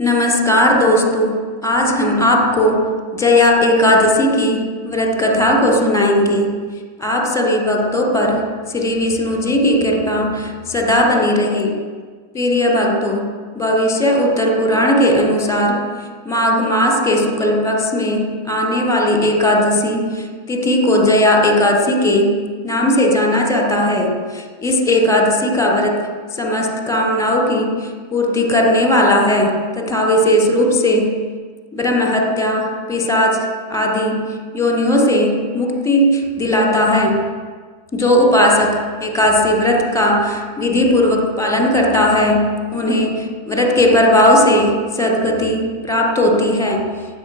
नमस्कार दोस्तों, आज हम आपको जया एकादशी की व्रत कथा को सुनाएंगे। आप सभी भक्तों पर श्री विष्णु जी की कृपा सदा बनी रहे। प्रिय भक्तों, भविष्य उत्तर पुराण के अनुसार माघ मास के शुक्ल पक्ष में आने वाली एकादशी तिथि को जया एकादशी के नाम से जाना जाता है। इस एकादशी का व्रत समस्त कामनाओं की पूर्ति करने वाला है तथा विशेष रूप से ब्रह्म हत्या, पिशाच आदि योनियों से मुक्ति दिलाता है। जो उपासक एकादशी व्रत का विधि पूर्वक पालन करता है उन्हें व्रत के प्रभाव से सद्गति प्राप्त होती है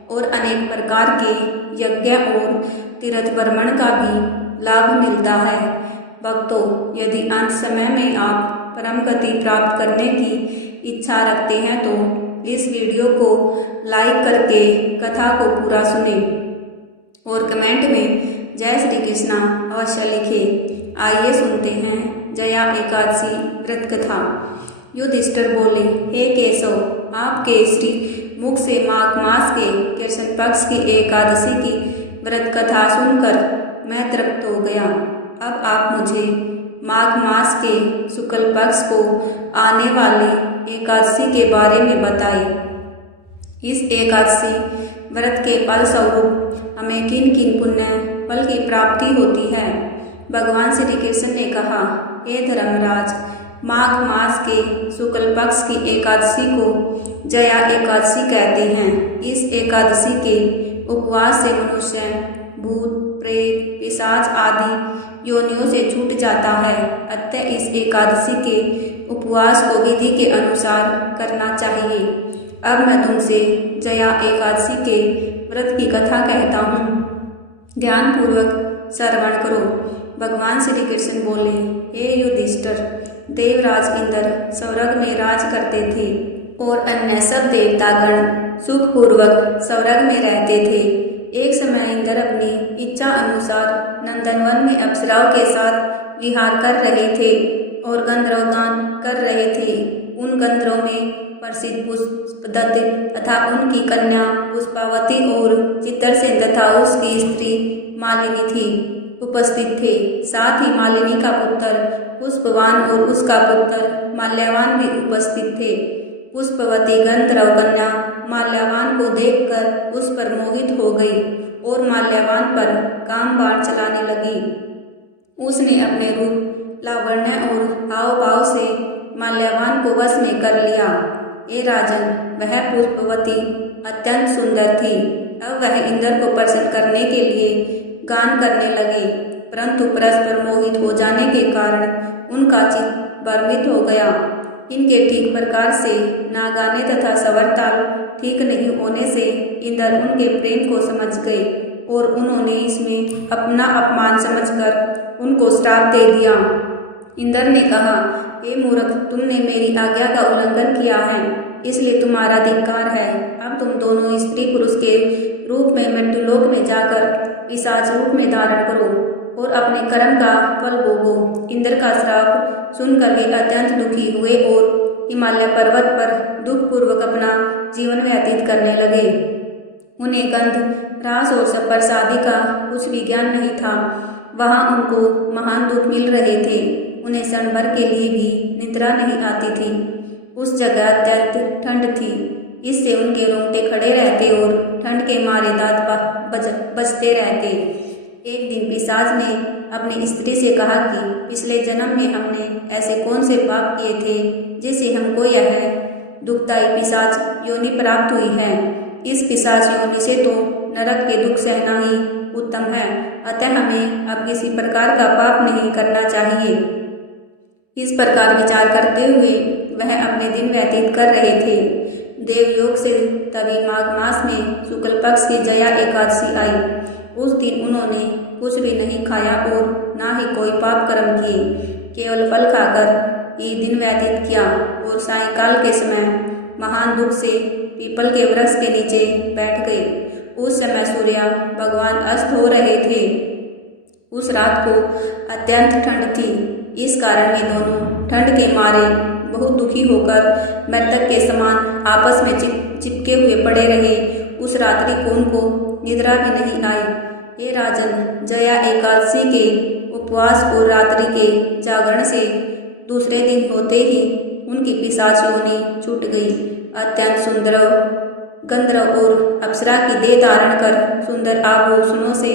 और अनेक प्रकार के यज्ञ और तीर्थ भ्रमण का भी लाभ मिलता है। भक्तों, यदि अंत समय में आप परम गति प्राप्त करने की इच्छा रखते हैं तो इस वीडियो को लाइक करके कथा को पूरा सुनें और कमेंट में जय श्री कृष्णा अवश्य लिखें। आइए सुनते हैं जया एकादशी व्रत कथा। युधिष्ठिर बोले, हे केशव, आपके श्री मुख से माघ मास के कृष्ण पक्ष की एकादशी की व्रत कथा सुनकर मैं तृप्त हो गया। अब आप मुझे माघ मास के शुक्ल पक्ष को आने वाली एकादशी के बारे में बताइए। इस एकादशी व्रत के फल स्वरूप हमें किन किन पुण्य फल की प्राप्ति होती है। भगवान श्री कृष्ण ने कहा, हे धर्मराज, माघ मास के शुक्ल पक्ष की एकादशी को जया एकादशी कहते हैं। इस एकादशी के उपवास से मनुष्य भूत प्रेत पिशाच आदि योनियों से छूट जाता है। अतः इस एकादशी के उपवास को विधि के अनुसार करना चाहिए। अब मैं तुमसे जया एकादशी के व्रत की कथा कहता हूँ, ध्यान पूर्वक श्रवण करो। भगवान श्री कृष्ण बोले, हे युधिष्ठिर, देवराज इंद्र स्वर्ग में राज करते थे और अन्य सब देवतागण सुखपूर्वक स्वर्ग में रहते थे। एक समय इंद्र अपनी इच्छा अनुसार नंदनवन में अप्सराओं के साथ विहार कर रहे थे और गंधर्वगान कर रहे थे। उन गंधर्वों में प्रसिद्ध पुष्पदत्त तथा उनकी कन्या पुष्पावती और चित्रसेन तथा उसकी स्त्री मालिनी थी उपस्थित थे। साथ ही मालिनी का पुत्र पुष्पवान और उसका पुत्र माल्यावान भी उपस्थित थे। पुष्पवती गंधर्व कन्या माल्यावान को देखकर उस पर मोहित हो गई और माल्यावान पर काम बाण चलाने लगी। उसने अपने रूप, लावण्य और हाव भाव से माल्यावान को वश में कर लिया। हे राजन, वह पुष्पवती अत्यंत सुंदर थी। अब वह इंद्र को प्रसन्न करने के लिए गान करने लगे, परंतु परस्पर मोहित हो जाने के कारण उनका चित्त भ्रमित हो गया। इनके ठीक प्रकार से ना गाने तथा स्वर ताल ठीक नहीं होने से इंद्र उनके प्रेम को समझ गए और उन्होंने इसमें अपना अपमान समझकर उनको श्राप दे दिया। इंद्र ने कहा, हे मूर्ख, तुमने मेरी आज्ञा का उल्लंघन किया है, इसलिए तुम्हारा धिक्कार है। अब तुम दोनों स्त्री पुरुष के रूप में मृत्युलोक में जाकर पिशाच रूप में धारण करो और अपने कर्म का फल भोगो। इंद्र का श्राप सुनकर वे अत्यंत दुखी हुए और हिमालय पर्वत पर दुखपूर्वक अपना जीवन व्यतीत करने लगे। उन्हें गंध, रास और प्रसादी का कुछ भी ज्ञान नहीं था। वहां उनको महान दुख मिल रहे थे। उन्हें क्षण भर के लिए भी निद्रा नहीं आती थी। उस जगह अत्यंत ठंड थी, इससे उनके रोंगटे खड़े रहते और ठंड के मारे दांत बजते रहते। एक दिन पिशाच ने अपनी स्त्री से कहा कि पिछले जन्म में हमने ऐसे कौन से पाप किए थे जिससे हमको यह दुखदायी पिशाच योनि प्राप्त हुई है। इस पिशाच योनि से तो नरक के दुख सहना ही उत्तम है। अतः हमें अब किसी प्रकार का पाप नहीं करना चाहिए। इस प्रकार विचार करते हुए वह अपने दिन व्यतीत कर रहे थे। देवयोग से तभी माघ मास में शुक्ल पक्ष की जया एकादशी आई। उस दिन उन्होंने कुछ भी नहीं खाया और ना ही कोई पाप कर्म किए, केवल फल खाकर ही दिन व्यतीत किया और सायंकाल के समय महान दुख से पीपल के वृक्ष के नीचे बैठ गए। उस समय सूर्य भगवान अस्त हो रहे थे। उस रात को अत्यंत ठंड थी, इस कारण वे दोनों ठंड के मारे बहुत दुखी होकर मृतक के समान आपस में चिपके हुए पड़े रहे। उस रात्रि को उनको निद्रा भी नहीं आई। हे राजन, जया एकादशी के उपवास और रात्रि के जागरण से दूसरे दिन होते ही उनकी पिशाच योनि छूट गई। अत्यंत सुंदर गंधर्व और अप्सरा की देह धारण कर सुंदर आभूषणों से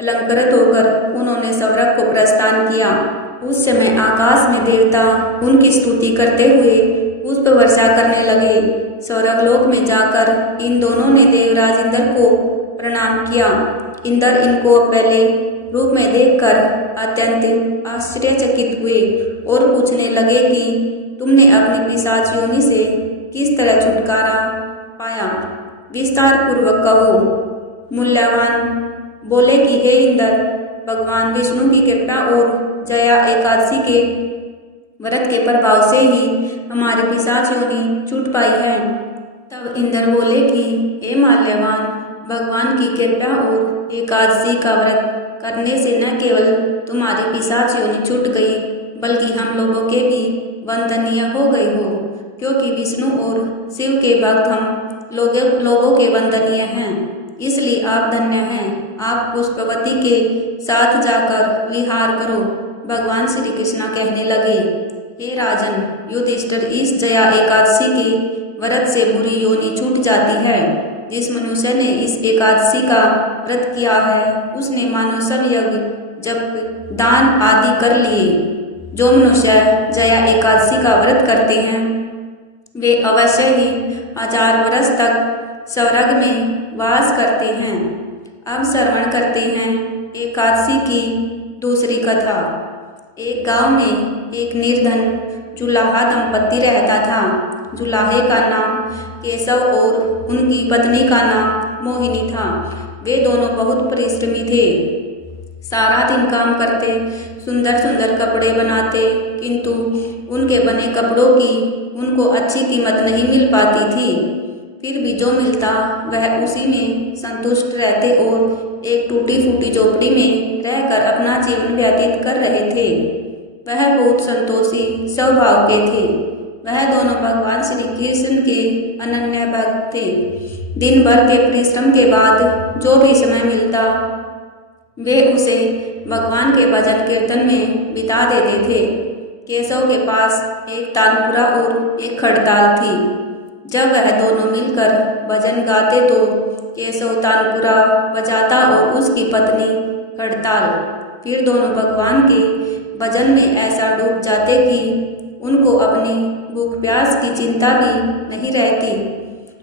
अलंकृत होकर उन्होंने सौरभ को प्रस्थान किया। उस समय आकाश में देवता उनकी स्तुति करते हुए पुष्प वर्षा करने लगे। सौरभ लोक में जाकर इन दोनों ने देवराज इंद्र को प्रणाम किया। इंद्र इनको पहले रूप में देखकर अत्यंत आश्चर्यचकित हुए और पूछने लगे कि तुमने अपनी पिशाच योनि से किस तरह छुटकारा पाया, विस्तार पूर्वक कहो। मूल्यवान बोले कि हे इंद्र, भगवान विष्णु की कृपा और जया एकादशी के व्रत के प्रभाव से ही हमारी पिशाच योनि छूट पाई है। तब इंद्र बोले कि हे माल्यवान, भगवान की कृपा और एकादशी का व्रत करने से न केवल तुम्हारी पिशाच योनि छूट गई, बल्कि हम लोगों के भी वंदनीय हो गए हो, क्योंकि विष्णु और शिव के भक्त हम लोगों के वंदनीय हैं। इसलिए आप धन्य हैं। आप पुष्पवती के साथ जाकर विहार करो। भगवान श्री कृष्ण कहने लगे, हे राजन युधिष्ठिर, इस जया एकादशी के व्रत से बुरी योनि छूट जाती है। जिस मनुष्य ने इस एकादशी का व्रत किया है उसने मानो सब यज्ञ, जप, दान आदि कर लिए। जो मनुष्य जया एकादशी का व्रत करते हैं वे अवश्य ही 1000 वर्ष तक स्वर्ग में वास करते हैं। अब श्रवण करते हैं एकादशी की दूसरी कथा। एक गांव में एक निर्धन जुलाहा दंपति रहता था। जुलाहे का नाम केशव और उनकी पत्नी का नाम मोहिनी था। वे दोनों बहुत परिश्रमी थे। सारा दिन काम करते, सुंदर सुंदर कपड़े बनाते, किंतु उनके बने कपड़ों की उनको अच्छी कीमत नहीं मिल पाती थी। फिर भी जो मिलता वह उसी में संतुष्ट रहते और एक टूटी फूटी झोपड़ी में रहकर अपना जीवन व्यतीत कर रहे थे। वह बहुत संतोषी स्वभाव के थे। वह दोनों भगवान श्री कृष्ण के अनन्य भक्त थे। दिन भर के परिश्रम के बाद जो भी समय मिलता वे उसे भगवान के भजन कीर्तन में बिता देते थे। केशव के पास एक तानपुरा और एक खड़ताल थी। जब वह दोनों मिलकर भजन गाते तो केशव तानपुरा बजाता और उसकी पत्नी खड़ताल। फिर दोनों भगवान के भजन में ऐसा डूब जाते कि उनको अपनी भूख प्यास की चिंता भी नहीं रहती।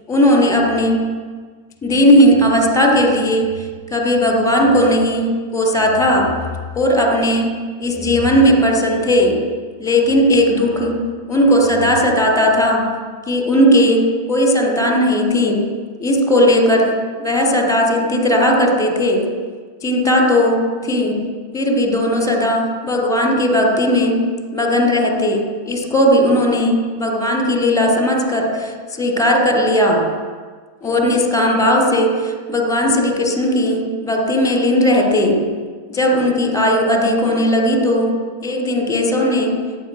उन्होंने अपनी दीनहीन अवस्था के लिए कभी भगवान को नहीं कोसा था और अपने इस जीवन में प्रसन्न थे। लेकिन एक दुख उनको सदा सताता था कि उनके कोई संतान नहीं थी। इसको लेकर वह सदा चिंतित रहा करते थे। चिंता तो थी, फिर भी दोनों सदा भगवान की भक्ति में मगन रहते। इसको भी उन्होंने भगवान की लीला समझकर स्वीकार कर लिया और निष्काम भाव से भगवान श्री कृष्ण की भक्ति में लीन रहते। जब उनकी आयु अधिक होने लगी तो एक दिन केशव ने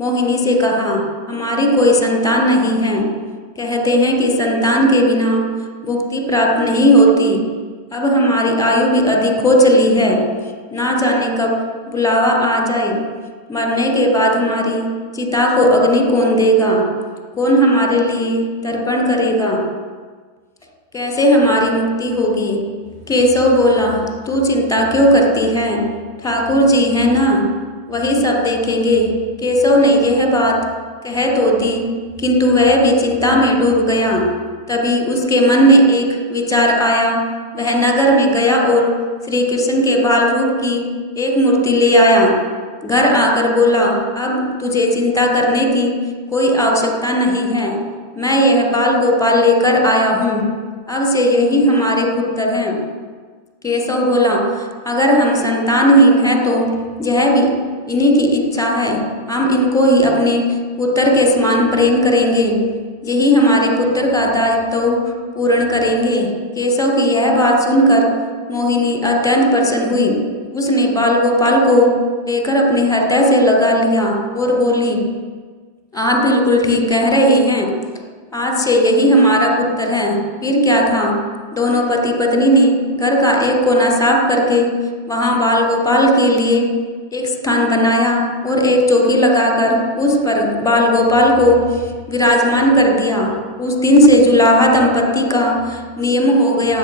मोहिनी से कहा, हमारी कोई संतान नहीं है। कहते हैं कि संतान के बिना मुक्ति प्राप्त नहीं होती। अब हमारी आयु भी अधिक हो चली है, ना जाने कब बुलावा आ जाए। मरने के बाद हमारी चिता को अग्नि कौन देगा, कौन हमारे लिए तर्पण करेगा, कैसे हमारी मुक्ति होगी। केशव बोला, तू चिंता क्यों करती है, ठाकुर जी है ना, वही सब देखेंगे। केशव ने यह बात कह तो दी, किंतु वह भी चिंता में डूब गया। तभी उसके मन में एक विचार आया। वह नगर में गया और श्री कृष्ण के बाल रूप की एक मूर्ति ले आया। घर आकर बोला, अब तुझे चिंता करने की कोई आवश्यकता नहीं है। मैं यह बाल गोपाल लेकर आया हूँ। अब से यही हमारे पुत्र हैं। केशव बोला, अगर हम संतानहीन हैं तो यह भी इन्हीं की इच्छा है। हम इनको ही अपने पुत्र के समान प्रेम करेंगे। यही हमारे पुत्र का दायित्व पूर्ण करेंगे। केशव की यह बात सुनकर मोहिनी अत्यंत प्रसन्न हुई। उसने बाल गोपाल को लेकर अपने हृदय से लगा लिया और बोली, आप बिल्कुल ठीक कह रहे हैं। आज से यही हमारा पुत्र है। फिर क्या था, दोनों पति पत्नी ने घर का एक कोना साफ करके वहां बाल गोपाल के लिए एक स्थान बनाया और एक चौकी लगाकर उस पर बाल गोपाल को विराजमान कर दिया। उस दिन से जुलाहा दंपत्ति का नियम हो गया।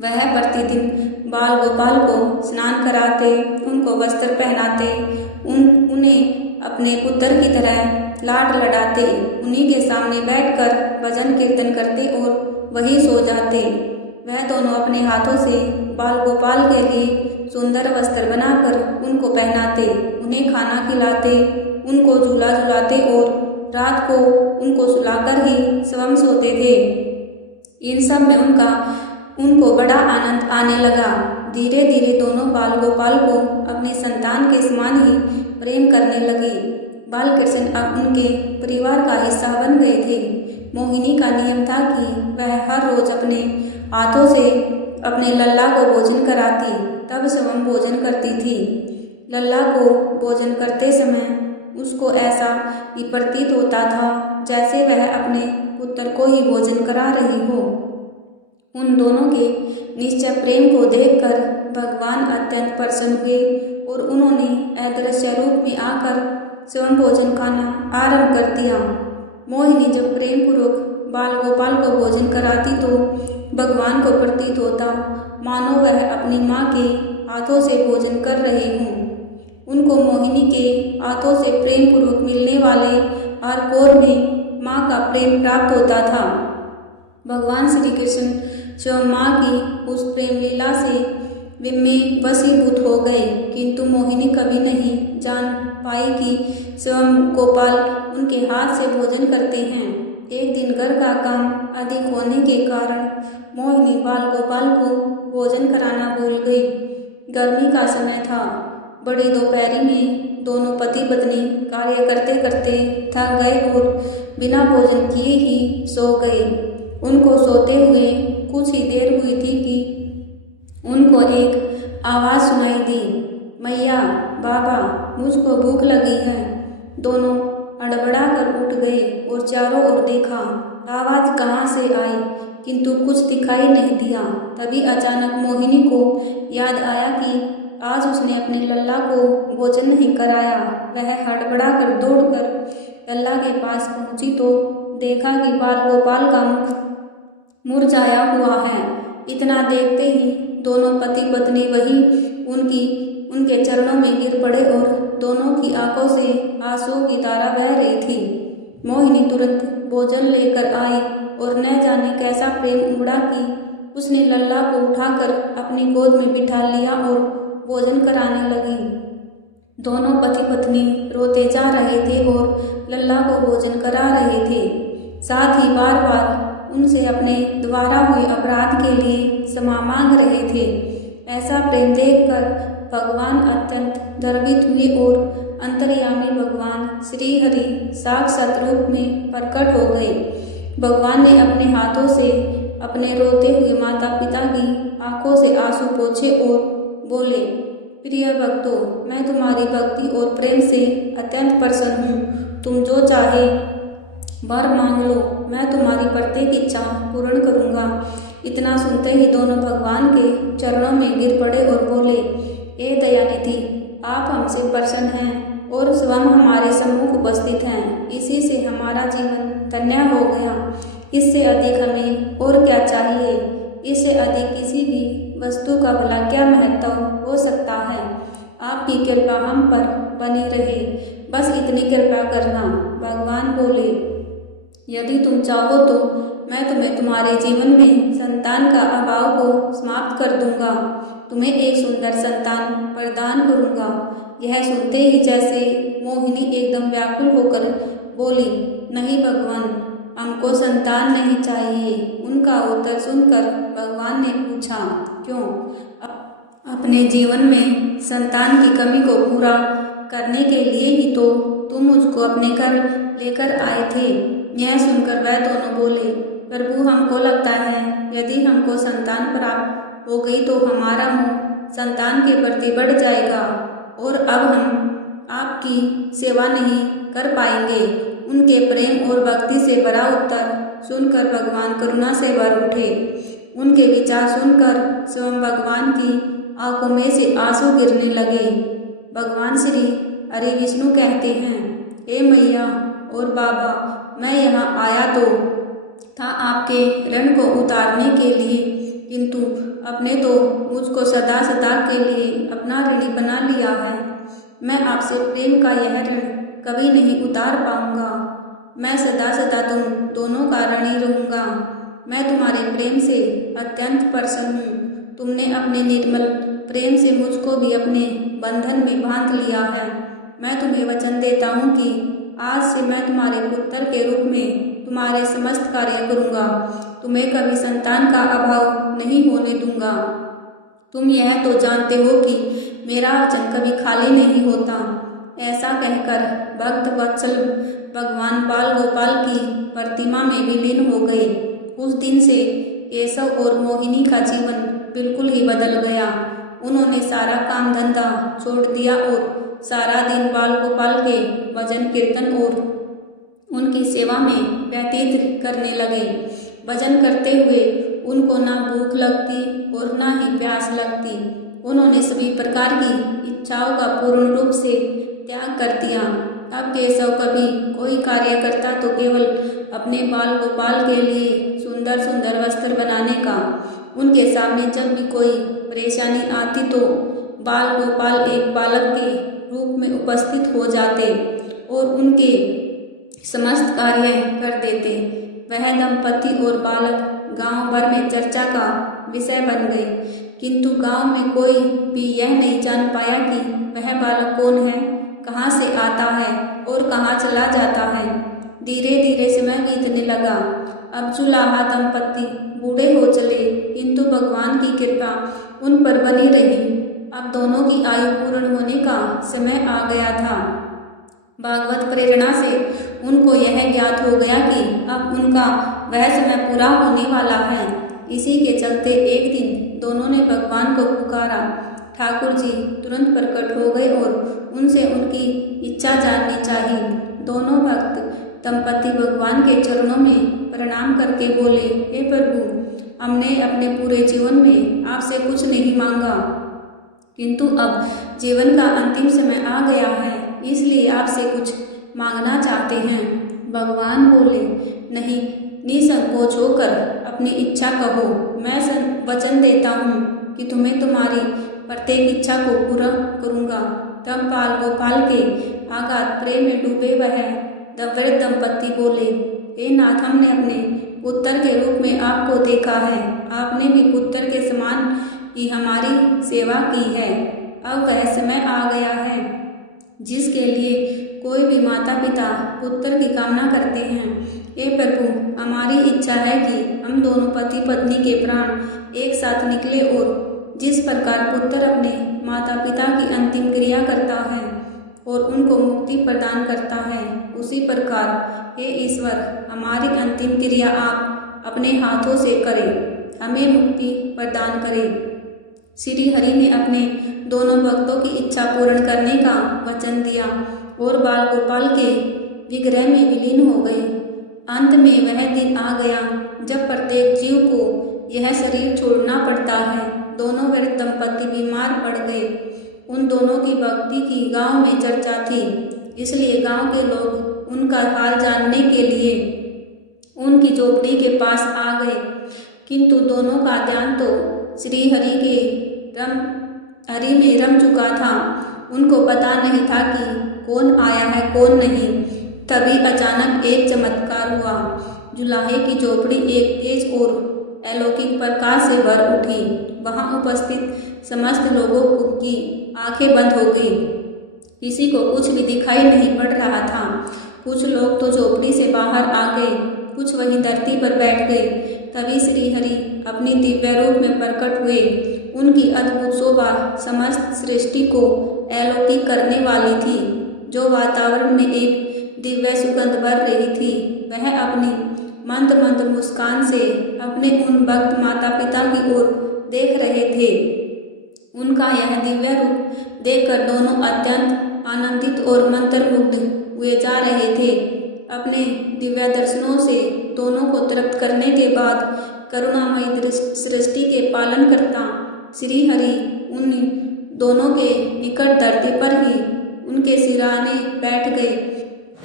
वह प्रतिदिन बाल गोपाल को स्नान कराते, उनको वस्त्र पहनाते, उन्हें अपने पुत्र की तरह लाड लडाते, उन्हीं के सामने बैठकर भजन कीर्तन करते और वही सो जाते। वह दोनों अपने हाथों से बाल गोपाल के लिए सुंदर वस्त्र बनाकर उनको पहनाते, उन्हें खाना खिलाते, उनको झूला झुलाते और रात को उनको सुलाकर ही स्वयं सोते थे। इन सब में उनको बड़ा आनंद आने लगा। धीरे धीरे दोनों बाल गोपाल को अपनी संतान के समान ही प्रेम करने लगे। बालकृष्ण अब उनके परिवार का हिस्सा बन गए थे। मोहिनी का नियम था कि वह हर रोज अपने हाथों से अपने लल्ला को भोजन कराती, तब स्वयं भोजन करती थी। लल्ला को भोजन करते समय उसको ऐसा ही प्रतीत होता था जैसे वह अपने पुत्र को ही भोजन करा रही हो। उन दोनों के निश्चय प्रेम को देखकर भगवान अत्यंत प्रसन्न हुए और उन्होंने अदृश्य रूप में आकर स्वयं भोजन खाना आरंभ कर दिया। मोहिनी जब प्रेम पूर्वक बाल गोपाल को भोजन कराती तो भगवान को प्रतीत होता मानो वह अपनी माँ के हाथों से भोजन कर रहे हों। उनको मोहिनी के हाथों से प्रेम पूर्वक मिलने वाले हर कौर में माँ का प्रेम प्राप्त होता था। भगवान श्री कृष्ण स्वयं माँ की उस प्रेम लीला से में वशीभूत हो गए, किंतु मोहिनी कभी नहीं जान पाई कि स्वयं गोपाल उनके हाथ से भोजन करते हैं। एक दिन घर का काम अधिक होने के कारण मोहिनी बाल गोपाल को भोजन कराना भूल गई। गर्मी का समय था। बड़ी दोपहरी में दोनों पति पत्नी कार्य करते करते थक गए और बिना भोजन किए ही सो गए। उनको सोते हुए कुछ ही देर हुई थी कि उनको एक आवाज़ सुनाई दी, मैया, बाबा, मुझको भूख लगी है। दोनों हड़बड़ा कर उठ गए और चारों ओर देखा। आवाज़ कहाँ से आई, किंतु कुछ दिखाई नहीं दिया। तभी अचानक मोहिनी को याद आया कि आज उसने अपने लल्ला को भोजन नहीं कराया। वह हड़बड़ा कर दौड़कर लल्ला के पास पहुंची तो देखा कि बाल गोपाल का मुख मुरझाया हुआ है। इतना देखते ही दोनों पति पत्नी वही उनके चरणों में गिर पड़े और दोनों की आंखों से आंसुओं की धारा बह रही थी। मोहिनी तुरंत भोजन लेकर आई और न जाने कैसा प्रेम उमड़ा कि उसने लल्ला को उठाकर अपनी गोद में बिठा लिया और भोजन कराने लगी। दोनों पति पत्नी रोते जा रहे थे और लल्ला को भोजन करा रहे थे। साथ ही बार बार उनसे अपने द्वारा हुए अपराध के लिए क्षमा मांग रहे थे। ऐसा प्रेम देखकर भगवान अत्यंत गर्वित हुए और अंतर्यामी भगवान श्री हरि साक्षात रूप में प्रकट हो गए। भगवान ने अपने हाथों से अपने रोते हुए माता पिता की आंखों से आंसू पोंछे और बोले, प्रिय भक्तों, मैं तुम्हारी भक्ति और प्रेम से अत्यंत प्रसन्न हूँ। तुम जो चाहे वर मांग लो, मैं तुम्हारी प्रत्येक इच्छा पूर्ण करूँगा। इतना सुनते ही दोनों भगवान के चरणों में गिर पड़े और बोले, हे दयानिधि, आप हमसे प्रसन्न हैं और स्वयं हमारे सम्मुख उपस्थित हैं। इसी से हमारा जीवन धन्य हो गया। इससे अधिक हमें और क्या चाहिए? इससे अधिक किसी भी वस्तु का भला क्या महत्व हो सकता है? आपकी कृपा हम पर बनी रहे, बस इतनी कृपा करना। भगवान बोले, यदि तुम चाहो तो मैं तुम्हें तुम्हारे जीवन में संतान का अभाव को समाप्त कर दूंगा। तुम्हें एक सुंदर संतान प्रदान करूंगा। यह सुनते ही जैसे मोहिनी एकदम व्याकुल होकर बोली, नहीं भगवान, हमको संतान नहीं चाहिए। उनका उत्तर सुनकर भगवान ने पूछा, क्यों? अपने जीवन में संतान की कमी को पूरा करने के लिए ही तो तुम मुझको अपने घर लेकर आए थे। यह सुनकर वह दोनों बोले, प्रभु, हमको लगता है यदि हमको संतान प्राप्त हो गई तो हमारा मोह संतान के प्रति बढ़ जाएगा और अब हम आपकी सेवा नहीं कर पाएंगे। उनके प्रेम और भक्ति से भरा उत्तर सुनकर भगवान करुणा से भर उठे। उनके विचार सुनकर स्वयं भगवान की आंखों में से आंसू गिरने लगे। भगवान श्री हरि विष्णु कहते हैं, हे मैया और बाबा, मैं यहाँ आया तो था आपके ऋण को उतारने के लिए, किंतु आपने तो मुझको सदा सदा के लिए अपना ऋणी बना लिया है। मैं आपसे प्रेम का यह ऋण कभी नहीं उतार पाऊंगा। मैं सदा सदा तुम दोनों का ऋणी रहूंगा। मैं तुम्हारे प्रेम से अत्यंत प्रसन्न हूँ। तुमने अपने निर्मल प्रेम से मुझको भी अपने बंधन में बांध लिया है। मैं तुम्हें वचन देता हूँ कि आज से मैं तुम्हारे पुत्र के रूप में तुम्हारे समस्त कार्य करूँगा। तुम्हें कभी संतान का अभाव नहीं होने दूंगा। तुम यह तो जानते हो कि मेरा वचन कभी खाली नहीं होता। ऐसा कहकर भक्त वत्सल भगवान बाल गोपाल की प्रतिमा में विलीन हो गए। उस दिन से केशव और मोहिनी का जीवन बिल्कुल ही बदल गया। उन्होंने सारा काम धंधा छोड़ दिया और सारा दिन बाल गोपाल के भजन कीर्तन और उनकी सेवा में व्यतीत करने लगे। भजन करते हुए उनको ना भूख लगती और ना ही प्यास लगती। उन्होंने सभी प्रकार की इच्छाओं का पूर्ण रूप से त्याग कर दिया। अब केशव कभी कोई कार्य करता तो केवल अपने बाल गोपाल के लिए सुंदर सुंदर वस्त्र बनाने का। उनके सामने जब भी कोई परेशानी आती तो बाल गोपाल एक बालक के रूप में उपस्थित हो जाते और उनके समस्त कार्य कर देते। वह दंपति और बालक गांव भर में चर्चा का विषय बन गए, किंतु गांव में कोई भी यह नहीं जान पाया कि वह बालक कौन है, कहाँ से आता है और कहाँ चला जाता है। धीरे धीरे समय बीतने लगा। अब जुलाहा दंपति बूढ़े हो चले, किंतु भगवान की कृपा उन पर बनी रही। अब दोनों की आयु पूर्ण होने का समय आ गया था। भागवत प्रेरणा से उनको यह ज्ञात हो गया कि अब उनका वह समय पूरा होने वाला है। इसी के चलते एक दिन दोनों ने भगवान को पुकारा। ठाकुर जी तुरंत प्रकट हो गए और उनसे उनकी इच्छा जाननी चाहिए। दोनों भक्त दंपति भगवान के चरणों में प्रणाम करके बोले, हे प्रभु, हमने अपने पूरे जीवन में आपसे कुछ नहीं मांगा, किंतु अब जीवन का अंतिम समय आ गया है, इसलिए आपसे कुछ मांगना चाहते हैं। भगवान बोले, नहीं, निसंकोच होकर अपनी इच्छा कहो। मैं वचन देता हूँ कि तुम्हें तुम्हारी प्रत्येक इच्छा को पूरा करूँगा। तब बाल गोपाल के आगाध प्रेम में डूबे वह वृद्ध दंपति बोले, हे नाथ, हमने अपने पुत्र के रूप में आपको देखा है। आपने भी पुत्र के समान ही हमारी सेवा की है। अब वह समय आ गया है जिसके लिए कोई भी माता पिता पुत्र की कामना करते हैं। हे प्रभु, हमारी इच्छा है कि हम दोनों पति पत्नी के प्राण एक साथ निकले और जिस प्रकार पुत्र अपने माता पिता की अंतिम क्रिया करता है और उनको मुक्ति प्रदान करता है, उसी प्रकार हे ईश्वर, हमारी अंतिम क्रिया आप अपने हाथों से करें, हमें मुक्ति प्रदान करें। श्री हरि ने अपने दोनों भक्तों की इच्छा पूर्ण करने का वचन दिया और बाल गोपाल के विग्रह में विलीन हो गए। अंत में वह दिन आ गया जब प्रत्येक जीव को यह शरीर छोड़ना पड़ता है। दोनों वृद्ध दंपति बीमार पड़ गए। उन दोनों की भक्ति की गांव में चर्चा थी, इसलिए गांव के लोग उनका हाल जानने के लिए उनकी झोपड़ी के पास आ गए, किंतु दोनों का ध्यान तो श्री हरि में रम चुका था। उनको पता नहीं था कि कौन आया है कौन नहीं। तभी अचानक एक चमत्कार हुआ। जुलाहे की झोपड़ी एक तेज और अलौकिक प्रकाश से भर उठी। वहां उपस्थित समस्त लोगों की आंखें बंद हो गई। किसी को कुछ भी दिखाई नहीं पड़ रहा था। कुछ लोग तो झोपड़ी से बाहर आ गए, कुछ वहीं धरती पर बैठ गए। तभी श्री हरि अपनी दिव्य रूप में प्रकट हुए। उनकी अद्भुत शोभा समस्त सृष्टि को अलौकिक करने वाली थी। जो वातावरण में एक दिव्य सुगंध भर रही थी, वह अपनी मंद मंद मुस्कान से अपने उन भक्त माता पिता की ओर देख रहे थे। उनका यह दिव्य रूप देखकर दोनों अत्यंत आनंदित और मंत्रमुग्ध हुए जा रहे थे। अपने दिव्य दर्शनों से दोनों को तृप्त करने के बाद करुणामयी सृष्टि के पालनकर्ता श्री हरि उन दोनों के निकट धरती पर ही उनके सिरहाने बैठ गए।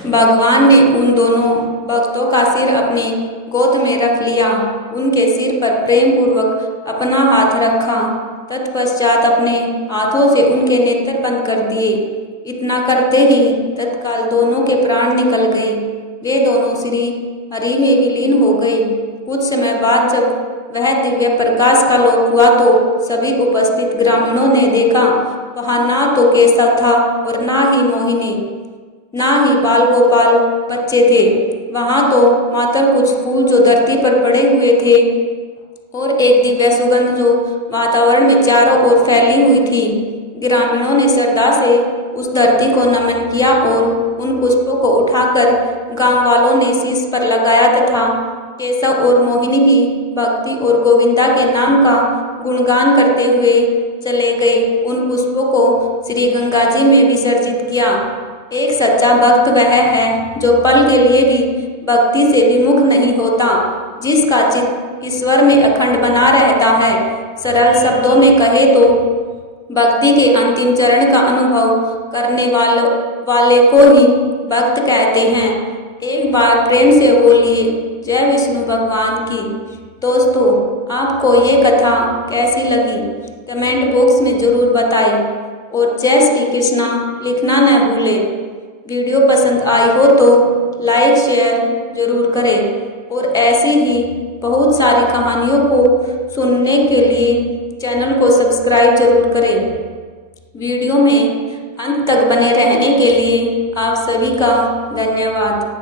भगवान ने उन दोनों भक्तों का सिर अपनी गोद में रख लिया, उनके सिर पर प्रेम पूर्वक अपना हाथ रखा, तत्पश्चात अपने हाथों से उनके नेत्र बंद कर दिए। इतना करते ही तत्काल दोनों के प्राण निकल गए। वे दोनों श्री हरि में विलीन हो गए। कुछ समय बाद जब वह दिव्य प्रकाश का लोप हुआ तो सभी उपस्थित ग्रामीणों ने देखा वहां ना तो केशव था और ना ही मोहिनी, ना ही बाल गोपाल बच्चे थे। वहां तो मात्र कुछ फूल जो धरती पर पड़े हुए थे और एक दिव्य सुगंध जो वातावरण में चारों ओर फैली हुई थी। ग्रामीणों ने श्रद्धा से उस धरती को नमन किया और उन पुष्पों को उठाकर गांव वालों ने शीश पर लगाया तथा केशव और मोहिनी की भक्ति और गोविंदा के नाम का गुणगान करते हुए चले गए। उन पुष्पों को श्री गंगा जी में विसर्जित किया। एक सच्चा भक्त वह है जो पल के लिए भी भक्ति से विमुख नहीं होता, जिसका चित्त ईश्वर में अखंड बना रहता है। सरल शब्दों में कहे तो भक्ति के अंतिम चरण का अनुभव करने वाले को ही भक्त कहते हैं। एक बार प्रेम से बोलिए जय विष्णु भगवान की। दोस्तों, आपको ये कथा कैसी लगी कमेंट बॉक्स में जरूर बताएं और जय श्री कृष्णा लिखना न भूलें। वीडियो पसंद आई हो तो लाइक शेयर जरूर करें और ऐसी ही बहुत सारी कहानियों को सुनने के लिए चैनल को सब्सक्राइब जरूर करें। वीडियो में अंत तक बने रहने के लिए आप सभी का धन्यवाद।